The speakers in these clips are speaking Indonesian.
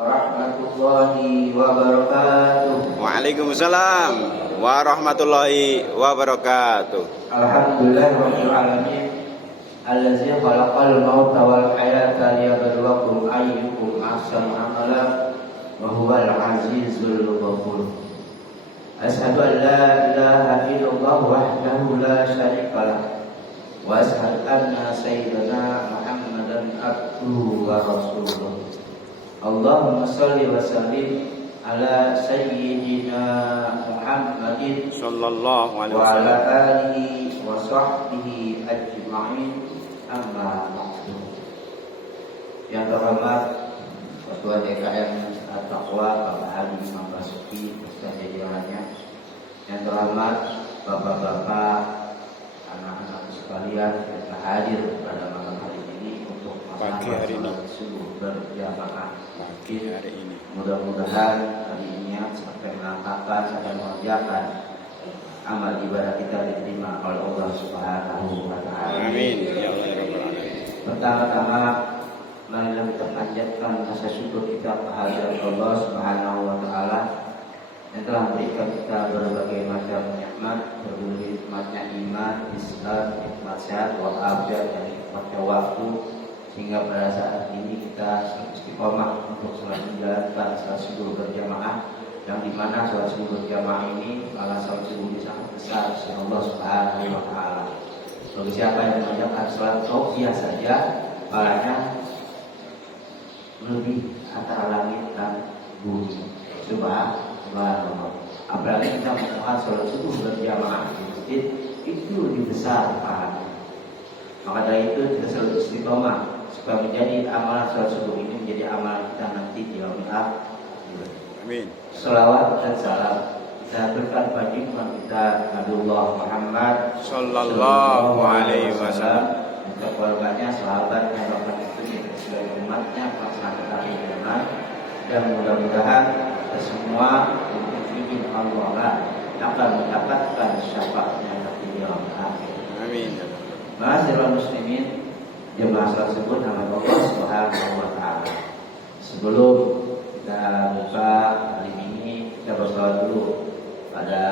warahmatullahi wabarakatuh. Waalaikumsalam warahmatullahi wabarakatuh. Alhamdulillahirabbil alamin allazi khalaqal mauta wal hayata liyabluwakum ayyukum ahsanu amala wa huwal azizul ghafur. Asyhadu an la ilaha illallah wahdahu la syarika lah wa asyhadu anna sayyidana Muhammadan abduhu wa rasuluh. Allahumma shalli wa sallim ala sayyidina Muhammadin sallallahu alaihi wa ala wasallam alihi wa sahbihi ajma'in, amma ba'du. Yang terhormat Ketua DKM Taqwa Bapak Haji Imam Basuki beserta jajarannya. Yang terhormat Bapak-bapak, anak-anak sekalian yang telah hadir pada malam hari ini untuk pagi hari ini subuh berjamaah. pagi hari ini. Mudah-mudahan hari ini sampai melangkahkan sampai mengerjakan amal ibadah kita diterima oleh Allah Subhanahu wa taala. Amin ya Allah ya rabbal alamin. Pertama-tama marilah kita panjatkan rasa syukur kita kehadirat Allah Subhanahu wa taala yang telah memberikan kita berbagai macam nikmat, berbagai nikmatnya iman, Islam, nikmat sehat, walafiat, dan nikmatnya waktu, sehingga pada saat ini kita istiqomah untuk selalu menjalankan salat subuh berjamaah, yang dimana salat subuh berjamaah ini adalah salat subuh yang sangat besar sisi Allah Subhanahu wa taala. Bagi siapa yang mengerjakan salat tauhid saja, pahalanya lebih antara langit dan bumi. Subhanallah. Apalagi kita melakukan salat subuh berjamaah di masjid, itu lebih besar pahalanya. Maka dari itu kita selalu istiqomah supaya menjadi amalan salat subuh ini menjadi amalan kita nanti di yaumil akhir. Amin. Selawat dan salam kita berikan pada junjungan kita Nabiullah Muhammad sallallahu alaihi wasallam, dan keluarganya, sahabatnya, bahkan itu sebagai umatnya melaksanakan hari zaman. Dan mudah-mudahan kita semua izin Allah lah akan mendapatkan syafaatnya nanti di yaumil akhir. amin. Ma'asyiral muslimin, jemaah salat subuh nama Allah Subhanahu wa taala. Sebelum kita buka hari ini, kita bersalawat dulu pada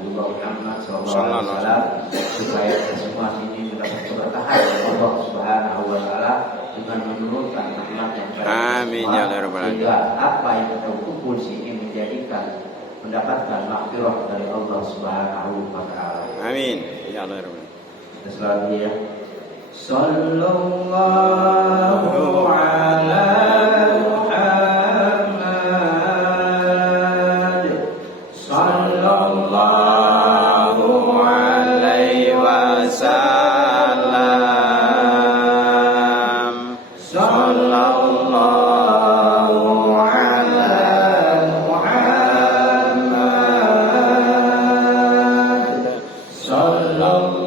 Nabiullah Muhammad sallallahu alaihi wasallam supaya kita semua sini mendapat keberkahan dari Allah Subhanahu wa taala dengan menurunkan rahmat yang Amin ya rabbal alamin. sehingga apa yang kita kumpul sini menjadikan mendapatkan maghfirah dari Allah Subhanahu wa taala. Amin ya Allah ya rabbal alamin. Kita selalu ya. Sallallahu ala Muhammad, sallallahu alaihi wasallam, sallallahu ala Muhammad, sallallahu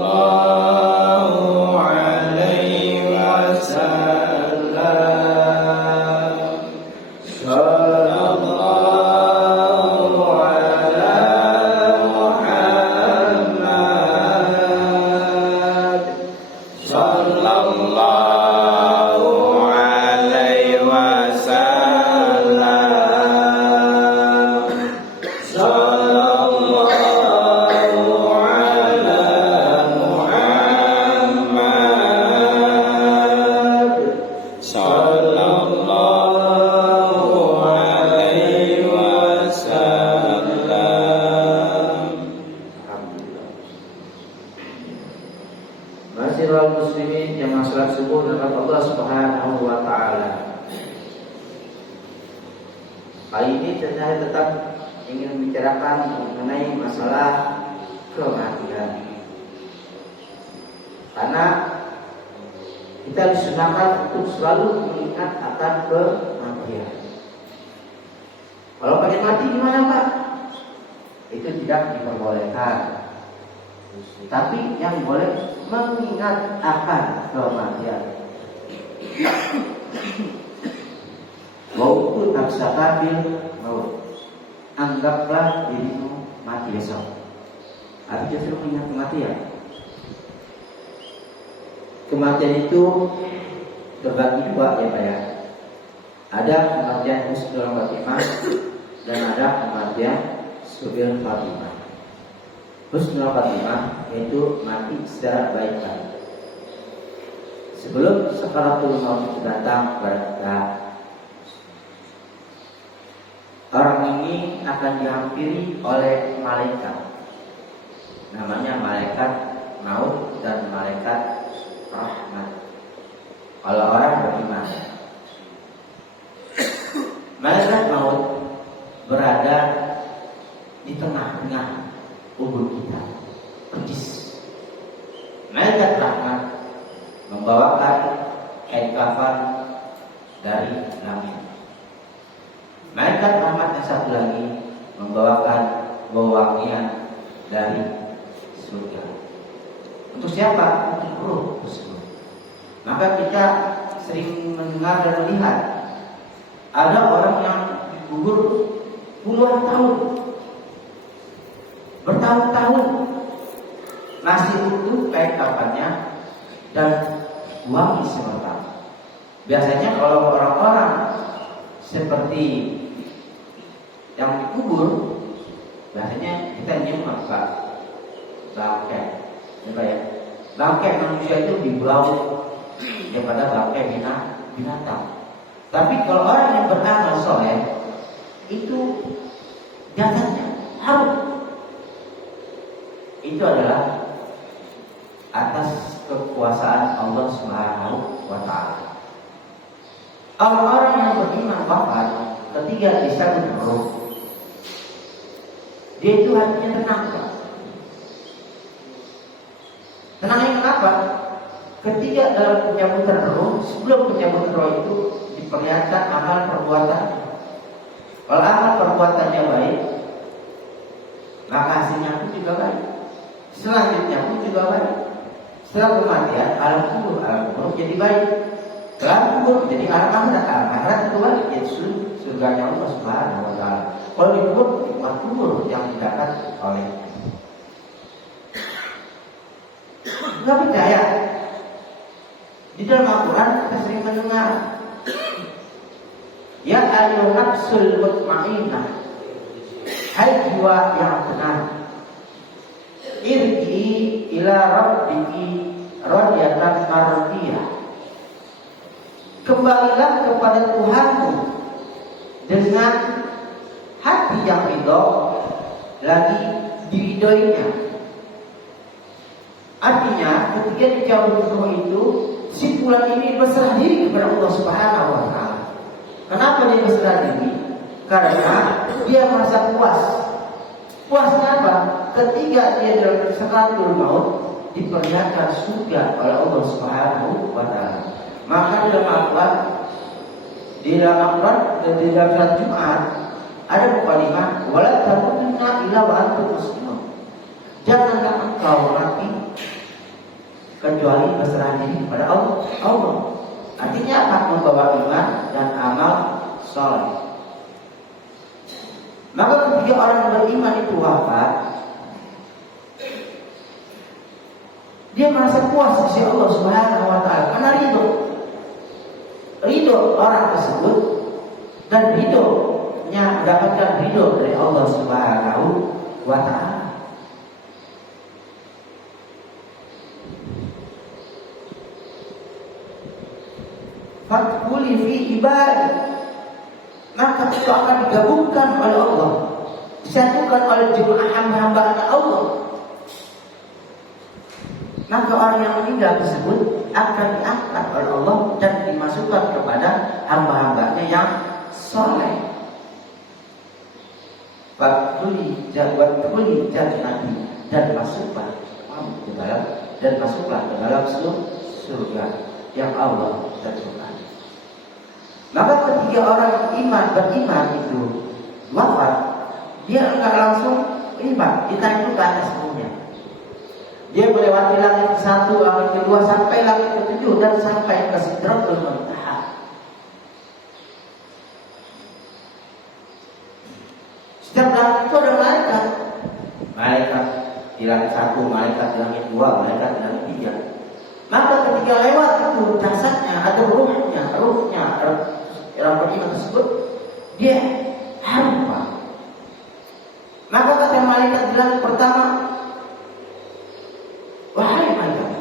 Ma'asyiral muslimin yang salat subuh dengan Allah Subhanahu wa taala. Kali ini saya tetap ingin membicarakan mengenai masalah kematian. Karena kita disunahkan untuk selalu mengingat akan kematian. Kalau pada mati gimana Pak? Itu tidak diperbolehkan. Tapi yang boleh mengingat akan kematian. Walaupun nafsa kafir, anggaplah dirimu mati besok. Artinya sudah mengingat kematian. Kematian itu terbagi dua ya Pak ya. Ada kematian husnul khatimah dan ada kematian su'il khatimah. Husnul khatimah yaitu mati secara baik-baik. Sebelum sakaratul maut itu datang kepada kita, orang ini akan dihampiri oleh malaikat. Namanya malaikat maut dan malaikat rahmat. Kalau orang beriman, malaikat maut berada di tengah-tengah kubur kita, persis. Malaikat rahmat membawakan kain kafan dari langit. Malaikat rahmat yang satu lagi membawakan wewangian dari surga. Untuk siapa? Untuk ruh tersebut. Maka kita sering mendengar dan melihat ada orang yang dikubur puluhan tahun, bertahun-tahun masih utuh kain kafannya dan wangi semerbak. Biasanya kalau orang-orang seperti yang dikubur, biasanya kita nyium apa? Bangkai, ya. Bangkai manusia itu dibawa daripada bangkai binatang. Tapi kalau orang yang beramal soleh itu jasadnya harum. Itu adalah atas kekuasaan Allah Subhanahu wa Ta'ala. Orang-orang yang beriman wafat ketika disambut roh, dia itu hatinya tenang, Pak. Tenangnya kenapa? Ketika dalam penyambutan roh, sebelum penyambutan roh itu diperlihatkan amal perbuatannya. Kalau amal perbuatannya baik, maka hasilnya pun juga baik. Selanjutnya pun juga baik. Setelah kematian, alam kubur jadi baik. Setelah kubur jadi alam akhirat itu balik, yaitu surganya Allah Subhanahu wa Ta'ala. Kalau dikubur, nikmat kubur yang didapat oleh. Enggak percaya. Di dalam Al-Quran kita sering mendengar, ya ayyuhan nafsul mutmainnah, hai jiwa yang tenang, irji ila rabbiki radiyatan mardiyah, kembalilah kepada Tuhanmu dengan hati yang ridho lagi diridhoinya. Artinya ketika dicabut roh itu, si fulan ini berserah diri kepada Allah Subhanahu wa Ta'ala. Kenapa dia berserah diri? Karena dia merasa puas. Puasnya apa? Ketika dia dalam sakaratul maut diperlihatkan surga oleh Allah Subhanahu wa Ta'ala. Maka di dalam Al-Quran dan di dalam surat Jumat ada kalimat wala tamutunna illa wa antum muslimun. Janganlah engkau mati kecuali berserah diri kepada Allah. Artinya apa? Membawa iman dan amal soleh. Maka ketika orang beriman itu wafat, dia merasa puas di sisi Allah Subhanahu wa Ta'ala karena ridho orang tersebut dan ridhonya mendapatkan ridho dari Allah Subhanahu wa Ta'ala. Fatkuli fi ibadah, maka itu akan digabungkan oleh Allah, disatukan oleh jemaah hamba-hamba Allah. Maka orang yang meninggal tersebut akan diangkat oleh Allah dan dimasukkan kepada hamba-hambanya yang soleh. Fatkuli jannati, dan masuklah ke dalam surga yang Allah tentukan. Maka ketika orang beriman itu wafat, dia enggak langsung iman, ditarik ke atas dunia. Dia melewati langit ke-1, langit ke-2 sampai langit ke-7 dan sampai ke Sidratul Muntaha. Setiap langit itu ada malaikat. Malaikat di langit 1, malaikat di langit 2, malaikat di langit 3. Maka ketika lewat itu jasadnya atau ruhnya dalam peristiwa tersebut, dia harum Pak. Maka kata malaikat bilang pertama, wahai malaikat,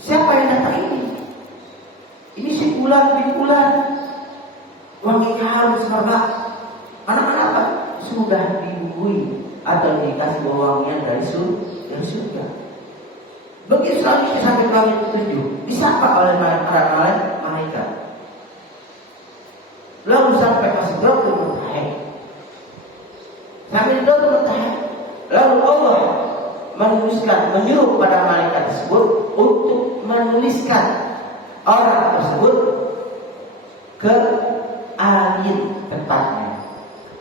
siapa yang datang ini? Ini si bulan bin bulan, wanginya harum semerbak. Karena kenapa? Sudah dibumbui atau dikasih wangian dari surga. Begitu selanjutnya sampai ke langit ketujuh, disapa oleh para malaikat. Lalu sampai ke Sidratul Muntaha. Sampai Sidratul Muntaha, lalu Allah menyuruh pada malaikat tersebut untuk menuliskan orang tersebut ke alin tempatnya.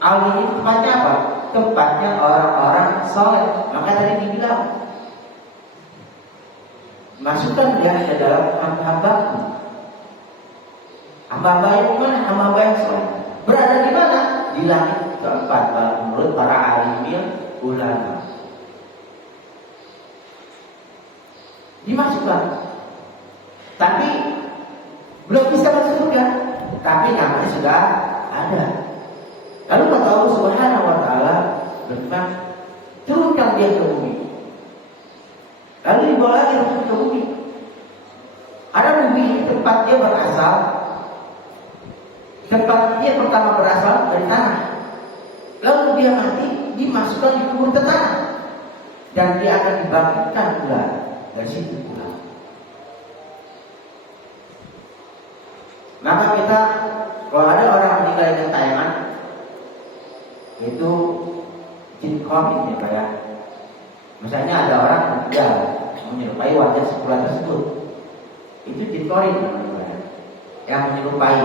Alin itu tempatnya apa? Tempatnya orang-orang soleh. Maka tadi dibilang, masukkan dia ke dalam hamba-hambaku. Hamba-hamba yang mana? Hamba-hamba yang soleh. Berada di mana? Di langit keempat, menurut para alimil ulama. Dimasukkan. Tapi belum bisa masuk surga. Tapi namanya sudah ada. Lalu kata Allah Subhanahu wa taala berfirman, turunkan dia ke bumi. Lalu dibawa lagi ke bumi. Ada bumi tempat dia berasal. Tempat dia pertama berasal dari tanah. Lalu dia mati, dimasukkan di kubur tanah. Dan dia akan dibangkitkan pula dari situ pula. Maka kita, kalau ada orang meninggal dengan tayangan, itu jin komit ya Pak ya. Misalnya ada orang meninggal menyerupai wajah sebulan tersebut, itu jin komit namanya, yang menyerupai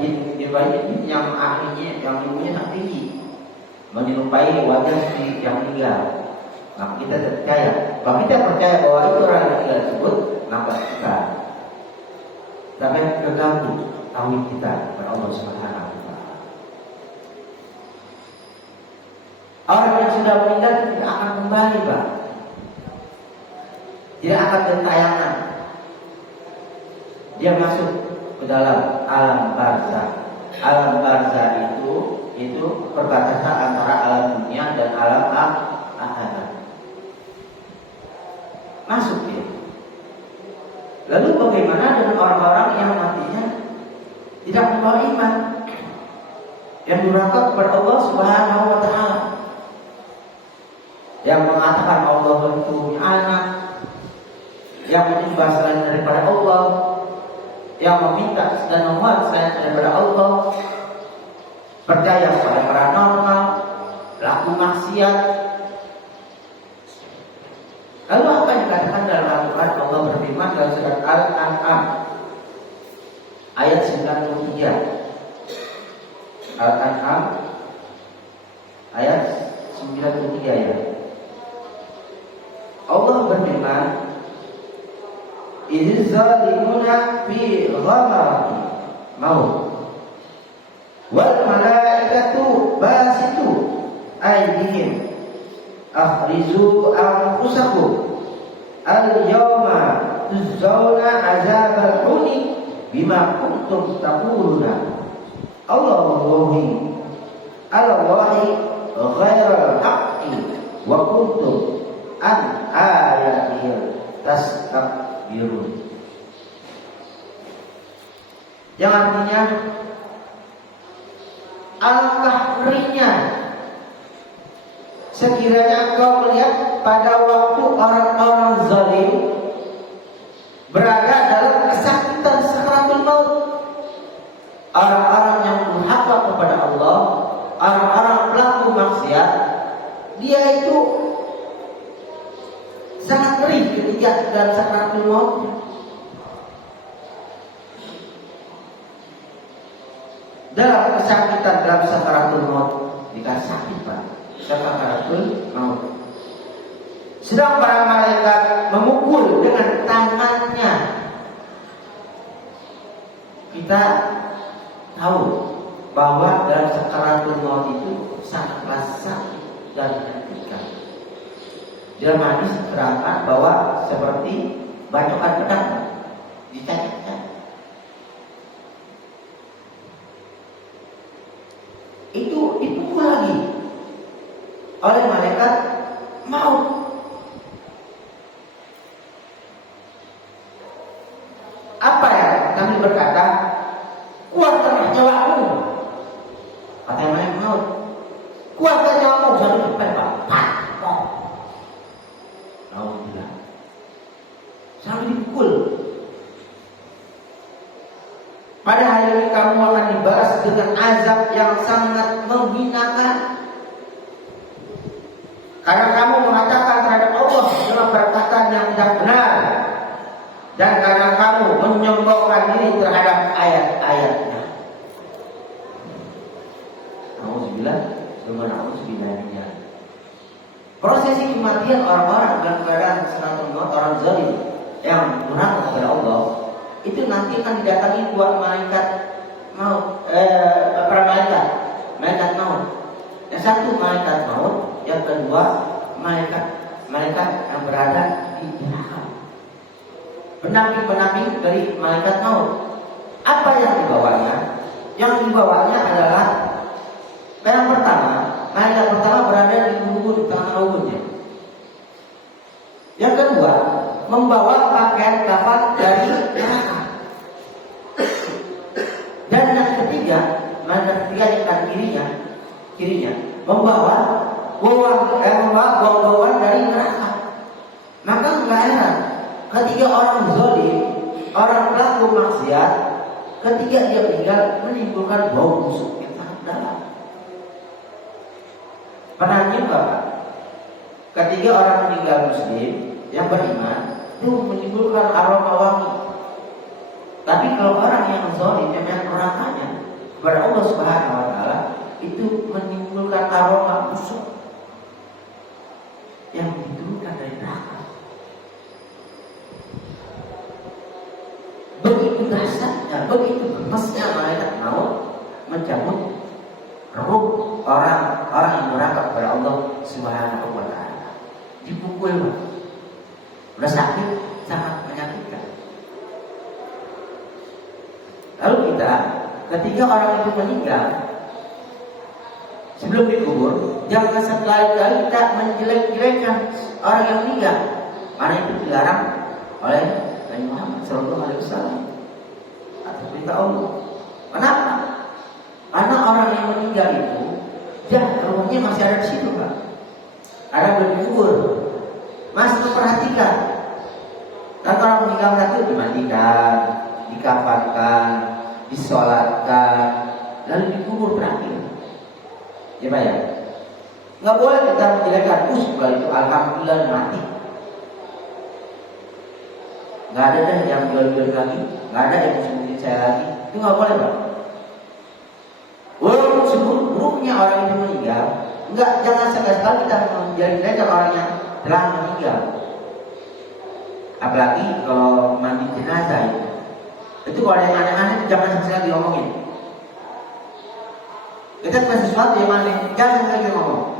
jin yang akhirnya, yang ilmunya sangat tinggi, menyerupai wajah si yang meninggal. Maka kita percaya, kalau kita percaya bahwa itu orang yang meninggal tersebut, maka kita tapi terganggu tauhid kita kepada Allah Subhanahu wa taala. Orang yang sudah meninggal tidak akan kembali, Pak. Tidak akan gentayangan. Dia masuk ke dalam alam barzah. Alam barzah itu perbatasan antara alam dunia dan alam akhirat. Masuk dia. Lalu bagaimana dengan orang-orang yang matinya tidak membawa iman, yang durhaka kepada Allah Subhanahu wa taala, yang mengatakan Allah itu anak, yang menyembah selain daripada Allah, yang meminta dan memohon selain daripada Allah, percaya pada paranormal, pelaku maksiat. Lalu apa yang dikatakan dalam Al-Quran? Allah berfirman dalam surat Al-An'am ayat 93. Al-An'am ayat 93 ya. Allah berfirman, "Idz zalimuna fi ghamarati maut wal malaikatu basitu aydihim akhrizu anfusakum al-yawma tujzauna azabal huni bima kuntum taquluna Allahi ghairal haqqi wa kuntum an ayatihi tastakbirun." Yang artinya, alangkah ngerinya sekiranya engkau melihat pada waktu orang-orang zalim berada dalam kesakitan sakaratul maut. Orang-orang yang durhaka kepada Allah, orang-orang pelaku maksiat, dia itu sangat ngeri ketika dalam sakaratul maut. Dalam kesakitan dalam sakaratul maut, dikasih sakit Pak, sakaratul maut. Sedang para malaikat memukul dengan tangannya. Kita tahu bahwa dalam sakaratul maut itu sangatlah sakit dan menyakitkan. Dalam hadis terangkan bahwa seperti bacokan pedang dicacatkan. itu dipukul lagi oleh malaikat maut. Apa ya kami berkata, kuatkanlah nyawamu. Kata malaikat maut, kuatkan nyawamu, satu depan bapak. Alhamdulillah, sampai dipukul. Pada hari ini kamu akan dibalas dengan azab yang sangat menghinakan. Karena kamu mengatakan terhadap Allah dengan perkataan yang tidak benar, dan karena kamu menyombongkan diri terhadap ayat-ayatnya. Alhamdulillah, subhanallah. Prosesi kematian orang-orang dalam keadaan sanatul maut, orang zalim yang durhaka kepada Allah, itu nanti akan didatangi dua malaikat maut, para malaikat maut. Yang satu malaikat maut, yang kedua malaikat yang berada di neraka. Pendamping dari malaikat maut. Apa yang dibawanya? Yang dibawanya adalah yang pertama, malaikat pertama berada di kubur, di tengah kuburnya. Yang kedua, membawa pakaian kafan dari neraka. Dan yang ketiga, malaikat ketiga yang kan kirinya membawa bauan dari neraka. Maka nggak heran ketika orang zalim, orang pelaku maksiat, ketika dia meninggal menimbulkan bau busuk yang sangat dalam. Pernah nyoba Pak? Ketika orang meninggal muslim yang beriman itu menimbulkan aroma wangi. Tapi kalau orang yang zalim, yang nerakanya kepada Allah Subhanahu wa taala, itu menimbulkan aroma busuk yang diturunkan dari neraka. Begitu dahsyatnya, begitu gemesnya malaikat maut mencabut ruh orang yang durhaka kepada Allah Subhanahu wa taala. Dipukul, udah sakit, sangat menyakitkan. Lalu ketika orang itu meninggal, sebelum dikubur, jangan sekali-kali kita menjelek-jelekkan orang yang meninggal. Karena itu dilarang oleh Nabi Muhammad SAW atas perintah Allah. Kenapa? Karena orang yang meninggal itu, ruhnya masih ada di situ, Pak. Ada belum dikubur, masih memperhatikan. Dan orang meninggal itu dimandikan, dikafankan, disolatkan, lalu dikubur berakhir. Ya Pak ya, nggak boleh kita menjelekkan setelah itu alhamdulillah mati. Nggak ada deh yang jual-jual lagi, nggak ada yang sebutin saya lagi. Itu nggak boleh Pak. Walaupun seburuk-buruknya orang itu meninggal, jangan sekali-sekali kita menjelekkan orang yang telah meninggal. Apalagi kalau mandi jenazah itu kalau yang aneh-aneh jangan sekali diomongin. Kita punya sesuatu yang aneh, jangan lagi ngomong.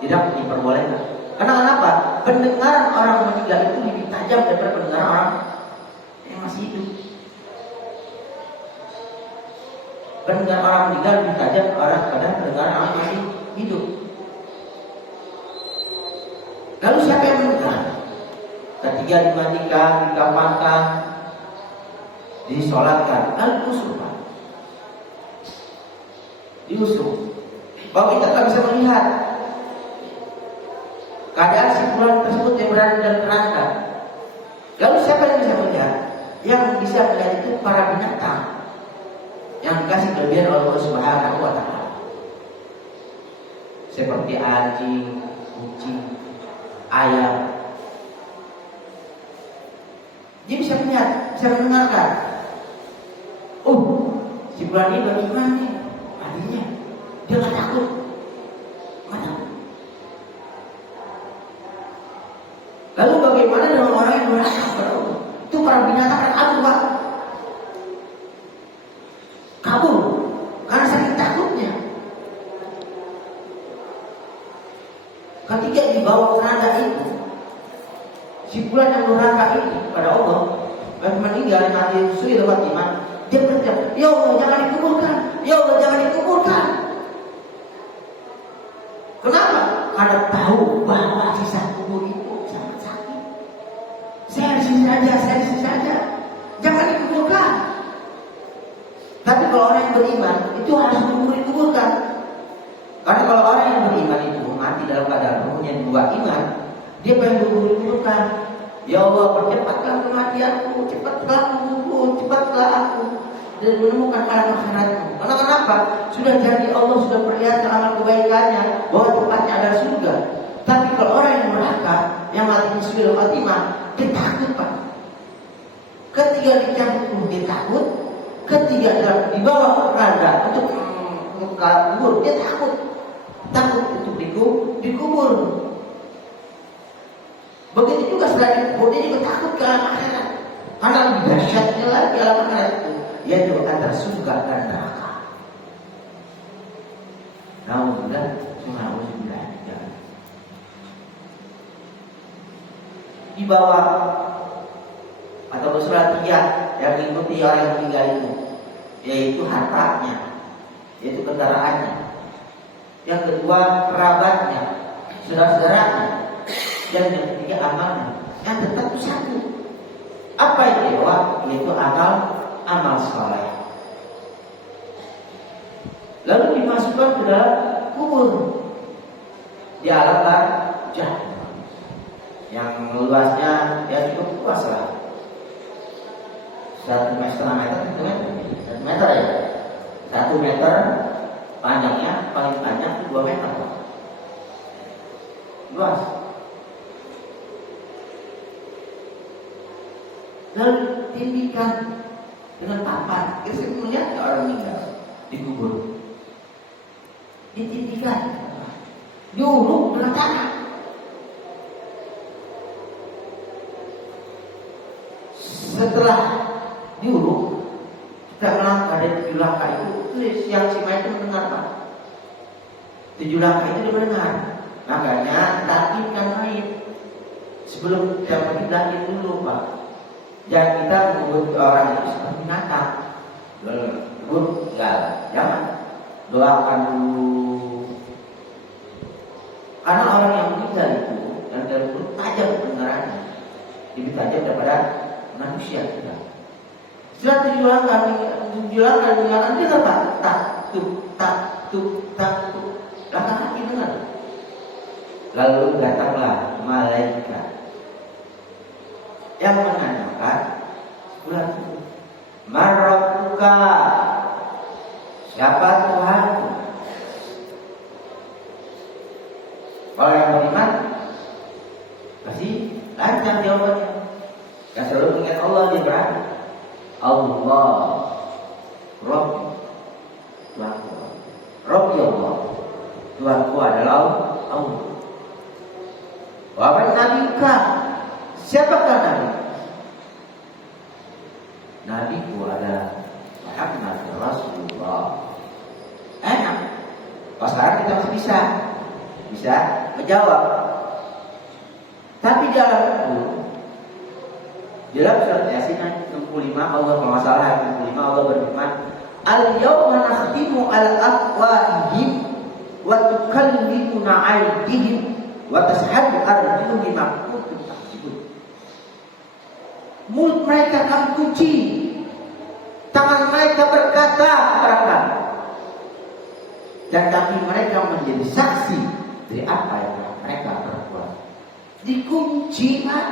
Tidak diperbolehkan. Karena kenapa? Pendengaran orang meninggal itu lebih tajam daripada pendengaran orang yang masih hidup. Pendengaran orang meninggal lebih tajam pada pendengaran orang yang masih hidup. Lalu siapa yang meninggal? Ketika dimandikan, dikafankan, disolatkan, lalu diusung. Bahwa kita tak bisa melihat keadaan si fulan tersebut yang berada dalam neraka. Lalu siapa yang bisa melihat? Yang bisa melihat itu para binatang yang dikasih kelebihan oleh Allah Subhanahu wa taala. Seperti anjing, kucing, ayam. Dia bisa melihat, bisa mendengarkan. Si fulan ini bagaimana nih? Artinya dia nggak takut, Lalu bagaimana dengan orang yang merasa kepada Allah? Itu para binatang kan kabur Pak, kabur karena saking takutnya. Ketika dibawa keranda itu, si fulan yang durhaka ini pada Allah dan meninggal mati suri tempat iman, dia berkata, ya Allah jangan dikuburkan, ya Allah jangan dikuburkan. Tapi kalau orang yang beriman itu harus dikuburkan. Karena kalau orang yang beriman itu mati dalam keadaan punya dua iman, dia pengen dikuburkan. Ya Allah, percepatlah kematianku, cepatlah kubur, cepatlah aku dan menemukan alam akhiratku. Karena kenapa? Sudah janji Allah, sudah perlihatkan amal kebaikannya bahwa tempatnya adalah surga. Tapi kalau orang yang neraka, yang mati sudah khatimah, dia takut, Pak. Ketika dicambuk dia takut, ketika dibawa ke keranda untuk kubur dia takut untuk dikubur. Begitu juga setelah dikubur dia juga takut ke alam akhirat. Karena lebih dahsyatnya lagi alam akhirat itu, yaitu antara surga dan neraka. Nauzubillah, nauzubillah. Di bawah atau surat yang diikuti orang yang meninggal itu, yaitu hartanya, yaitu kendaraannya. Yang kedua kerabatnya, saudara-saudaranya. Dan yang ketiga amalnya. Yang tetap satu. Apa itu? Yaitu amal saleh. Lalu dimasukkan ke dalam kubur di alam barzakh yang luasnya ya cukup luas lah. 1,5 meter, 1 meter ya. 1 meter panjangnya, paling panjang 2 meter. Luas. Lalu tindikan dengan papan. Kita melihat orang meninggal dikubur. Ditindikan, diuruk dengan tanah. Setelah diuruk, kita melangkah dari 7 langkah itu yang si mayat itu mendengar, Pak. 7 langkah itu dia mendengar. Makanya takutkan mayat sebelum kita pindahin dulu, Pak. Jangan kita mengubur orang itu seperti binatang. Jangan doakan dulu. Karena orang yang meninggal itu dan tersebut tajam pendengarannya, lebih tajam daripada manusia kita. Setelah 7 langkah dengaran dia apa? Tak tuk. Langkah kaki dengar. Lalu datanglah malaikat yang menanyakan bulan itu. Marabbuka, siapa Tuhan? Kalau yang beriman pasti lancar jawabannya. Yang selalu ingat Allah dia berani. Allah, Rabbi, Tuhanku. Rabbi Allah, Tuhanku adalah Allah. Wa nabika, siapakah Nabi? Nabiku adalah Muhammad Rasulullah. Enak. Pas sekarang kita masih bisa menjawab. Tapi dalam surat Yasin 65 Allah bermasalah 65 Allah berfirman, "Al-yawma nakhtimu ala afwahihim wa tukallimuna aydihim wa tashhadu arjuluhum bima kuntum taksibun." Mulut mereka kami kunci, tangan mereka berkata kepada kami, dan kaki mereka menjadi saksi dari apa yang mereka perbuat. Dikunci, Pak.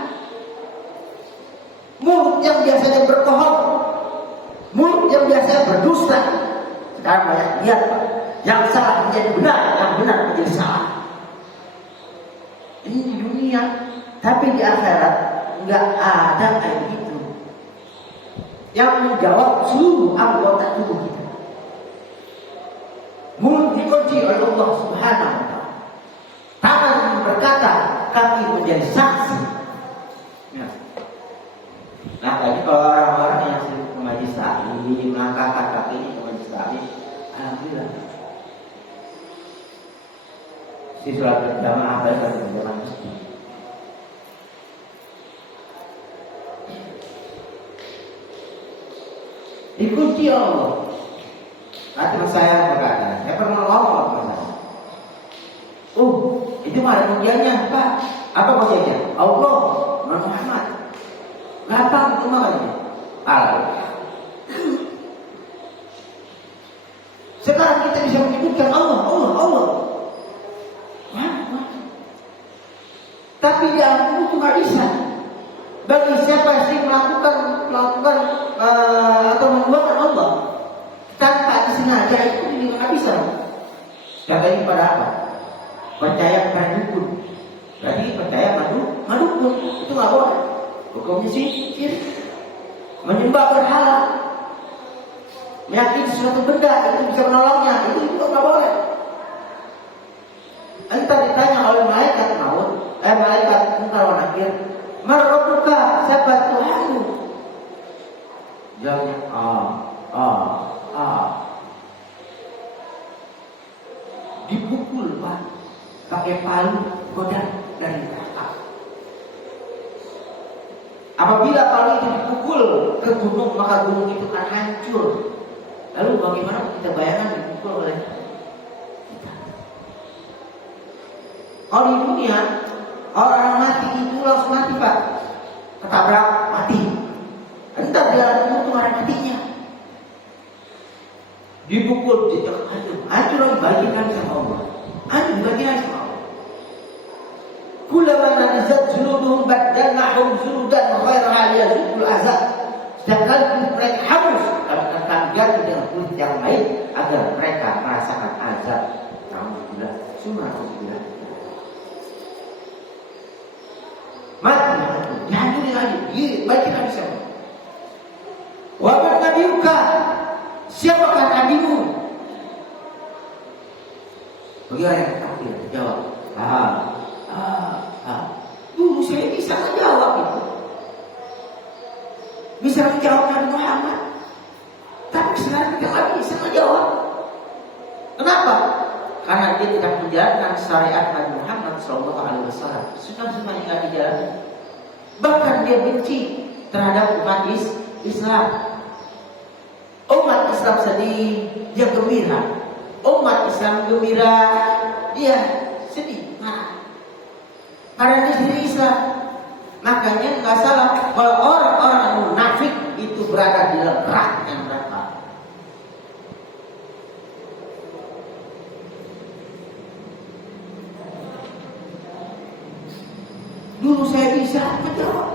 Mulut yang biasanya berbohong, mulut yang biasanya berdusta, sekarang banyak lihat, Pak. Yang salah menjadi benar, yang benar menjadi salah. Ini di dunia, tapi di akhirat nggak ada kayak gitu. Yang menjawab seluruh anggota tubuh kita. Mulut dikunci oleh Allah Subhanahu wa Ta'ala. Tangan berkata, kaki menjadi saksi. Ya. Nah, tadi kalau orang-orang yang sering ke majlis taklim, melangkahkan kakinya ke majlis taklim, alhamdulillah. Si sholat berjamaah pada berjamaah masjid. Dikunci Allah. Teman saya berkata, saya pernah ngomong sama saya. Itu mah ada ujiannya, Pak. Apa ujiannya? Allah, Muhammad. Gampang itu mah katanya. mana kita bisa menyebutkan Allah, Allah, Allah? Tapi di Al-Quran itu nggak bisa. Bagi siapa yang melakukan atau membuatkan Allah tanpa disengaja, itu juga nggak bisa. Katanya pada apa? Percaya pada dukun. Berarti percaya pada dukun itu nggak boleh. Hukumnya syirik. Menyembah berhala, meyakini suatu benda itu bisa menolongnya, itu nggak boleh. Entah ditanya oleh malaikat maut, malaikat munkar wa nakir, "Man rabbuka?" Siapa Tuhanmu? Jawabnya dipukul Pak pakai palu godam dari neraka. Apabila palu itu dipukul ke gunung, maka gunung itu akan hancur. Lalu bagaimana kita bayangkan dipukul oleh kita? Kalau di dunia orang mati itu langsung mati Pak, ketabrak mati. Entah dia untung orang matinya. Dipukul, hancur lagi, bagikan sama Allah. Hancur bagikan sama Allah. Kullama nadizat juluduhum baddalnahum juludan ghairaha liyadzuqul azab. Setiap kali kulit mereka hangus, kami ganti dengan kulit yang lain agar mereka merasakan azab. Alhamdulillah, subhanallah. Mati, dihancurin lagi, bagikan sama. Wa nabiuka, siapakah nabimu? Bagaimana yang takdir? Jawab. Dulu saya bisa menjawab itu. Bisa menjawab Nabi Muhammad. Tapi sekarang kita nggak bisa menjawab. Kenapa? Karena dia tidak menjalankan syariat Nabi Muhammad SAW. Sunnah-sunnah yang tidak dijalankan. Bahkan dia benci terhadap umat Islam. Umat Islam sedih, dia gembira. Umat Islam gembira, dia sedih, marah. Karena dia sendiri Islam. Makanya nggak salah kalau orang-orang munafik itu berada di neraka yang neraka. Dulu saya bisa menjawab,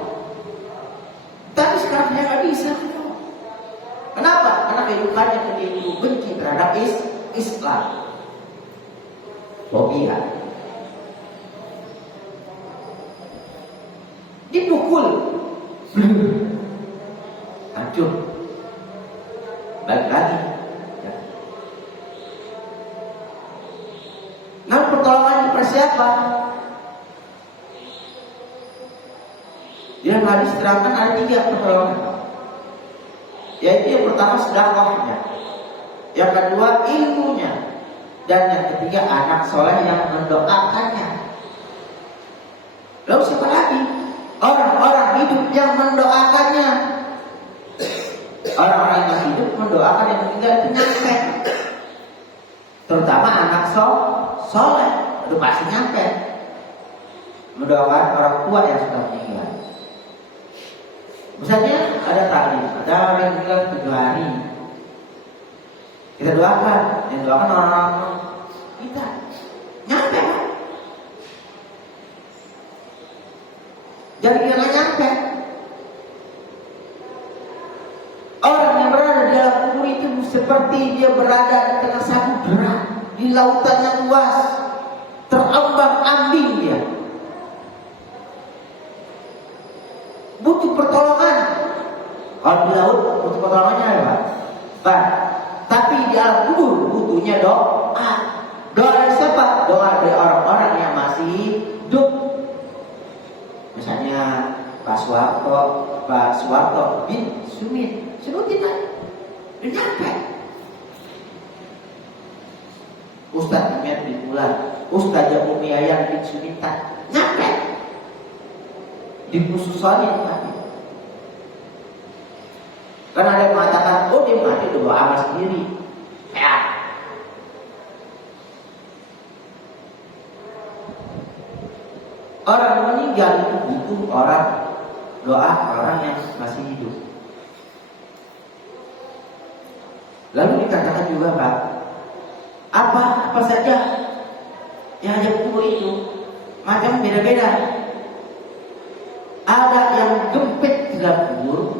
tapi sekarang saya nggak bisa menjawab. Kenapa? Karena kehidupannya begitu benci terhadap Islam. Fobia. Dipukul, hancur, balik lagi. Ya. Nah, pertolongan kepada siapa? Dia hadis terangkan ada 3 pertolongan. Yaitu yang pertama sedekahnya, yang kedua ilmunya, dan yang ketiga anak soleh yang mendoakannya. Lalu siapa lagi? Orang-orang hidup yang mendoakannya. Orang-orang yang hidup mendoakan yang meninggal itu nyampe. Terutama anak soleh itu pasti nyampe. Mendoakan orang tua yang sudah meninggal. Misalnya ada taklim, ada orang yang meninggal 7 hari. Kita doakan, yang doakan orang-orang kita nyampe kan? Jadi dia nggak nyampe. Orang yang berada di dalam kubur itu seperti dia berada di tengah samudera, di lautan yang luas, terombang-ambing dia. Butuh pertolongan. Kalau di laut butuh pertolongannya apa? Pak. Tapi di alam kubur butuhnya doa. Doa dari siapa? Doa dari orang-orang yang masih hidup. Misalnya Pak Suwarto bin Sumit, sebutin aja, dia nyampe. Ustaz Imet bin Ular, Ustaz Umi Yayan bin Suminta, nyampe. Di khususannya tadi. Karena ada yang mengatakan, oh dia mati udah bawa amal sendiri. Ya. Orang meninggal itu butuh doa orang yang masih hidup. Lalu dikatakan juga Pak, apa saja yang ada kubur itu macam beda-beda. Ada yang gempit di dalam kubur,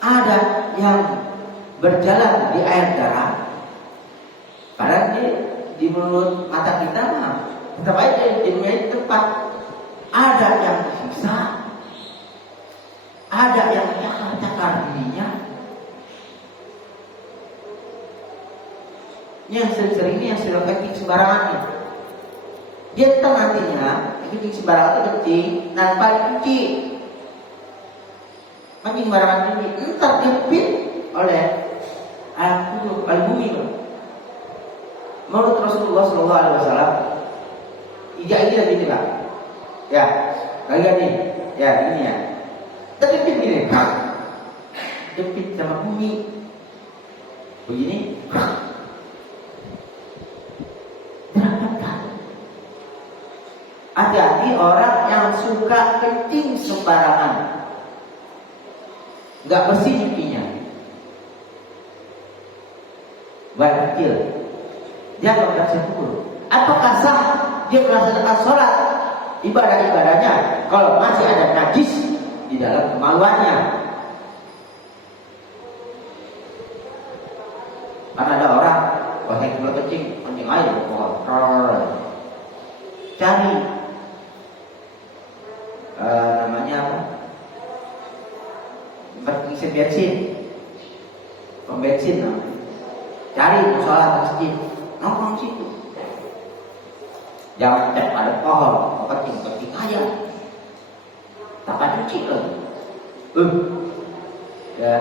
ada yang berjalan di air darah. Padahal di mulut mata kita tetap aja di dunia itu tempat. Ada yang disiksa, ada yang cakar-cakar dirinya. Yang sering-sering ini yang sudah kencing sembarangan. Dia tahu nantinya kencing sembarangan itu kencing tanpa dicuci. Kencing sembarangan ini entar dipit oleh air bumi. Menurut Rasulullah SAW, ijak ini begini Pak. Ya, kalian nih, ya ini ya. Terjepit gini, jepit sama bumi. Begini. Hati-hati orang yang suka kencing sembarangan, nggak bersih cucinya. Baik kecil, dia nggak berhasil kubur. Apakah sah dia melaksanakan sholat ibadah-ibadahnya kalau masih ada najis di dalam kemaluannya? Karena ada orang wahai kalau kencing air, cari namanya apa? Berisi bensin, pom bensin, cari musola masjid, nongkrong situ. Jangan cek ada pohon, kencing aja, tanpa cuci lagi. Ya,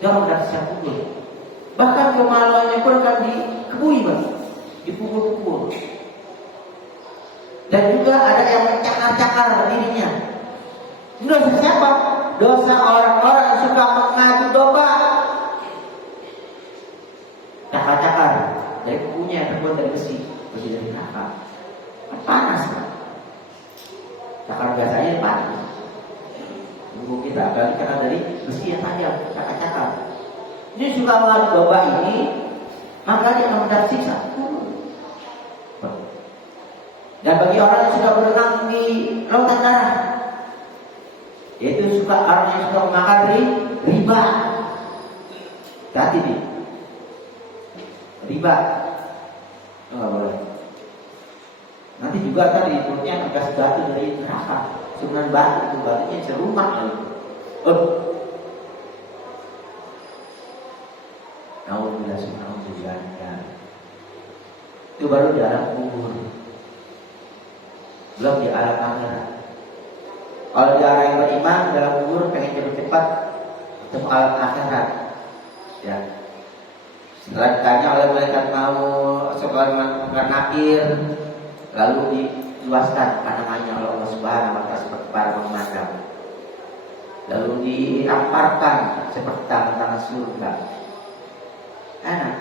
jangan dari siapa pun. Bahkan kemaluannya pun akan dikebui, Bang, dipukul-pukul. Dan juga ada yang mencakar-cakar dirinya. Dosa siapa? Dosa orang-orang yang suka mengadu domba. Cakar-cakar dari kukunya yang terbuat dari besi dari neraka. Panas kan? Cakar biasanya panas. Tubuh kita apalagi karena dari besi yang tajam, cakar-cakar. Dia suka mengadu domba ini, maka dia akan mendapat siksa. Dan bagi orang yang suka berenang di lautan darah, yaitu orang yang suka memakan riba, hati nih, riba, nggak boleh. Nanti juga tadi perutnya gas batu dari neraka, sunan batu itu batunya serumah lagi. Nauzubillah, itu baru di alam kubur. Belum di alam akhirat. Kalau di orang yang beriman dalam kubur pengen cepat-cepat ketemu alam akhirat, ya. Setelah ditanya oleh malaikat mau seorang nakir, lalu diluaskan pandangannya oleh Allah Subhanahu wa Ta'ala seperti para memandang. Lalu diramparkan seperti tangan-tangan surga. Enak.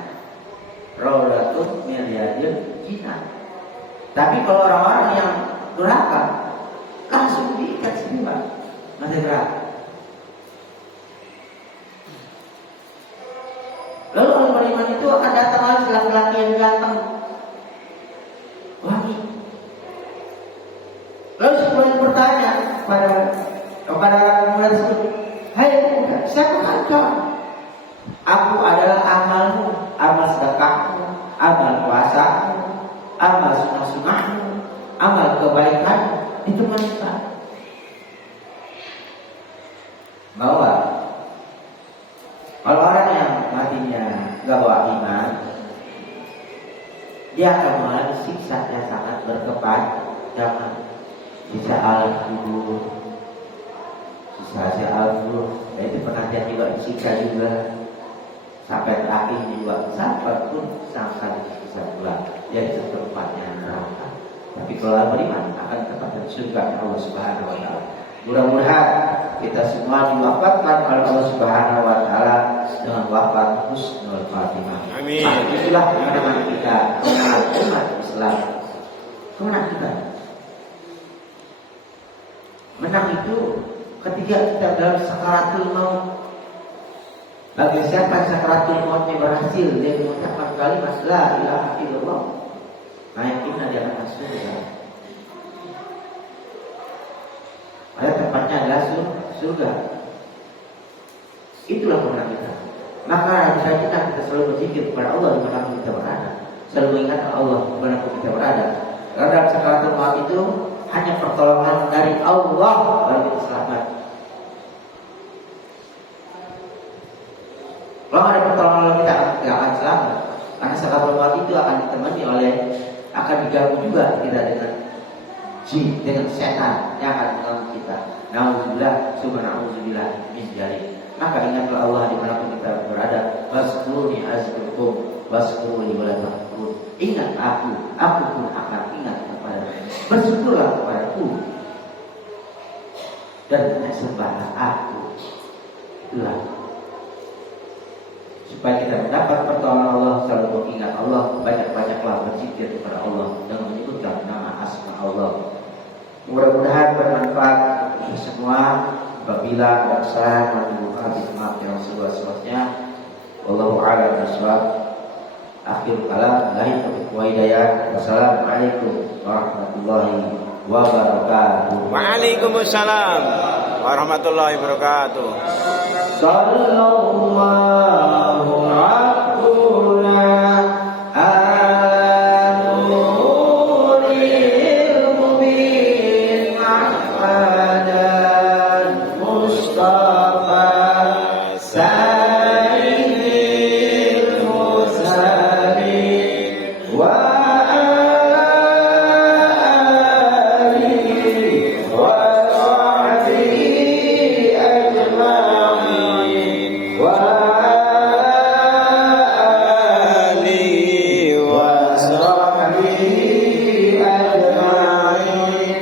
Rawdatun min riyadil jinnah. Tapi kalau orang-orang yang durhaka langsung diikat sini, Pak, masih berat. Lalu orang beriman itu akan datang lagi laki-laki yang ganteng, wangi. Lalu sebuah bertanya kepada orang muda tersebut, hai pemuda, siapakah engkau? Aku adalah amalmu, amal sedekahmu, amal puasamu, amal sunnah-sunnahmu, amal kebaikan ditemukan. Bahwa kalau orang yang matinya gak bawa iman, dia akan mengalami siksa yang sangat berkepanjangan. Bisa alam kubur, bisa alam kubur, dan itu penantian juga disiksa juga sampai terakhir juga sampai pun sampai bisa pulang. Jadi tempatnya neraka. Tapi kalau beriman akan tempatnya surga Allah Subhanahu wa Ta'ala. Mudah-mudahan kita semua diwafatkan oleh Allah Subhanahu wa Ta'ala dengan wafat husnul khatimah. Amin. Itulah kemenangan kita, kemenangan umat Islam. Kemenangan kita. Menang itu ketika kita dalam sakaratul maut. Bagi siapa sakaratul mautnya berhasil, dia mengucapkan kalimat la ilaha illallah, nah yakinlah dia akan masuk surga. Ada tempatnya adalah surga. Itulah kemenangan kita. Maka kita selalu berzikir kepada Allah dimanapun kita berada, selalu mengingat Allah dimanapun kita berada. Karena dalam sakaratul maut itu hanya pertolongan dari Allah baru kita selamat. Kalau ada pertolongan kita tidak akan selamat. Karena sakaratul maut itu akan ditemani oleh, akan diganggu juga kita dengan jin, dengan setan yang akan mengganggu kita. Nauzubillah, subhanallah, min dzalik. Maka ingatlah Allah dimanapun kita berada. Waskuruni azkurkum, waskuruni wala takfurun. Ingat aku pun akan ingat kepada. Bersyukurlah kepadaku dan sembahlah aku. Itulah supaya kita mendapat pertolongan Allah, selalu mengingat Allah, banyak-banyaklah berzikir kepada Allah dan menyebutkan nama asma Allah. Mudah-mudahan bermanfaat untuk semua. Apabila ada kesalahan, maaf yang seluas-luasnya. Wallahu a'lam bishawab. Akhir kalam, lahir wa hidayah. Wassalamualaikum warahmatullahi wabarakatuh. Waalaikumsalam warahmatullahi wabarakatuh. Sallallahu rabbuna ala nuril mubin Muhammadan Mustafa sayyidil mursalin wa ala alihi wa sahbihi ajma'in wa alihi wa sahbihi ajma'in.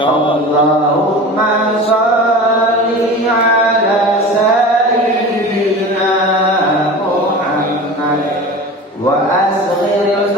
Allahumma shalli ala sayyidina Muhammad wa asghiril